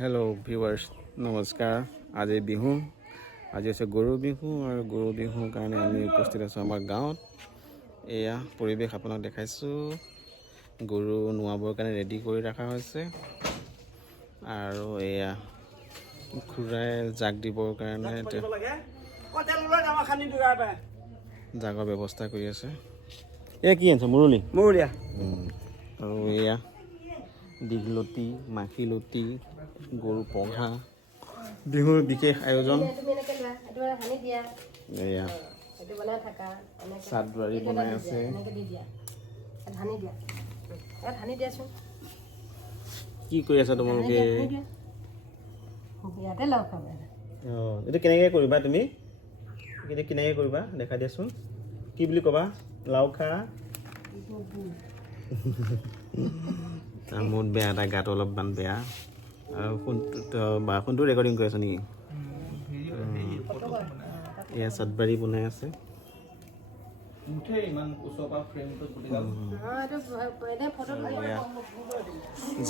Hello' viewers নমস্কাৰ। আজি বিহু, আজি হৈছে গৰু বিহু আৰু গৰু বিহুৰ কাৰণে আমি উপস্থিত আছোঁ আমাৰ গাঁৱত। এয়া পৰিৱেশ আপোনাক দেখাইছোঁ। গৰু নোৱাবৰ কাৰণে ৰেডি কৰি ৰখা হৈছে আৰু এয়া খুৰাই জাক দিবৰ কাৰণে জাগৰ ব্যৱস্থা কৰি আছে। এয়া কি আনিছে? মুৰলীয়া আৰু এয়া দীঘলতি, মাখিলতি, গৰু পঘা, বিহুৰ বিশেষ আয়োজন। এয়া চাদবাৰী বনাই আছে। কি কৰি আছা তোমালোকে? এইটো কেনেকৈ কৰিবা তুমি? এইটো কেনেকৈ কৰিবা দেখাই দিয়াচোন। কি বুলি ক'বা? লাও খা মোৰ বেয়া, এটা গাটো অলপমান বেয়া। আৰু কোনটো ৰেকৰ্ডিং কৰি আছ নেকি? এয়া চাদবাৰী বনাই আছে।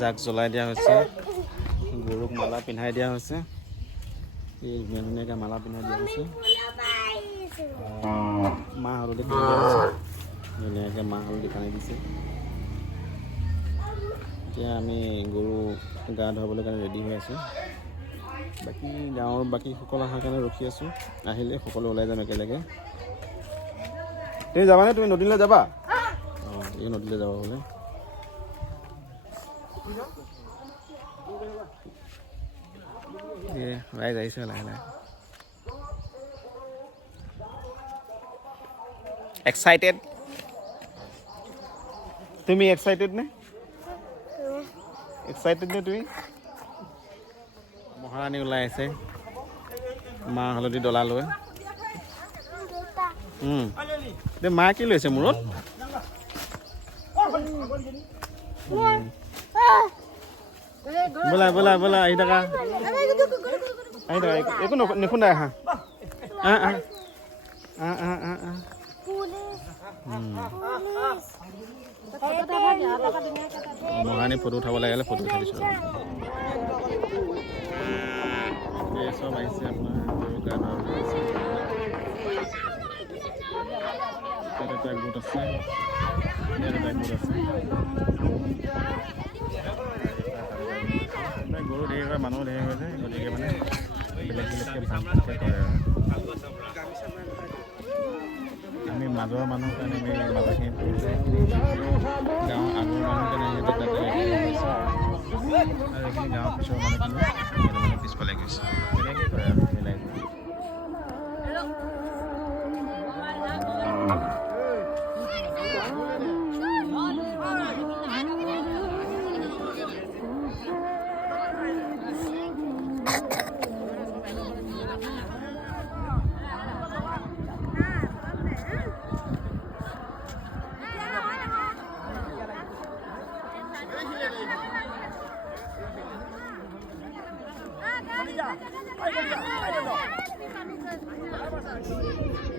জাক জ্বলাই দিয়া হৈছে, গৰুক মালা পিন্ধাই দিয়া হৈছে। এই ধুনীয়া ধুনীয়াকৈ মালা পিন্ধাই দিয়া হৈছে। মাহ হালধি সানি দিয়া হৈছে, ধুনীয়াকৈ মাহ হালধি সানি দিছে। এতিয়া আমি গৰু গা ধুৱাবলৈ কাৰণে ৰেডি হৈ আছোঁ। বাকী গাঁৱৰ বাকীসকল অহাৰ কাৰণে ৰখি আছোঁ। আহিলে সকলো ওলাই যাম একেলগে। তুমি যাবানে? তুমি নদীলৈ যাবা? অঁ, এই নদীলৈ যাবা বোলে। ৰাইজ আহিছে লাহে লাহে। এক্সাইটেড? তুমি এক্সাইটেড নে? এক্সাইটেড নে তুমি? মহাৰাণী ওলাই আহিছে মাহ হালধি ডলা লৈ। মা কি লৈছে মূৰত? ব'লা ব'লা ব'লা, আহি থাকা আহি থাকা, একো নুখুন্দাই। মহাৰাণী ফটো উঠাব লাগে, ফটো উঠাই দিছোঁ। চব আহিছে আপোনাৰ গৰু গা ধুৱাবলৈ আহিছে। ইয়াত এটা গোট আছে, ইয়াত এটা গোট আছে। গৰু ধেৰ হয়, মানুহ ধেৰ হৈ যায়, গতিকে মানে বেলেগ বেলেগকৈ ভাগ ভাগকৈ কৰে আৰু। আমি মাজৰ মানুহ কাৰণে আমি মাজৰখিনি পৰিছে, গাঁৱৰ আগৰ মানুহ কাৰণে সিহঁতে তাতে হৈছে আৰু এইখিনি গাঁৱৰ পিছৰ মানুহখিনি পিছফালে গৈছে। তেনেকৈ কৰে আৰু মিলাই কৰি।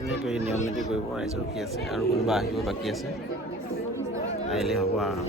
এনেকৈ নিয়ম নীতি কৰিব ৰাইজ ৰখি আছে আৰু কোনোবা আহিব বাকী আছে, আহিলেই হ'ব আৰু।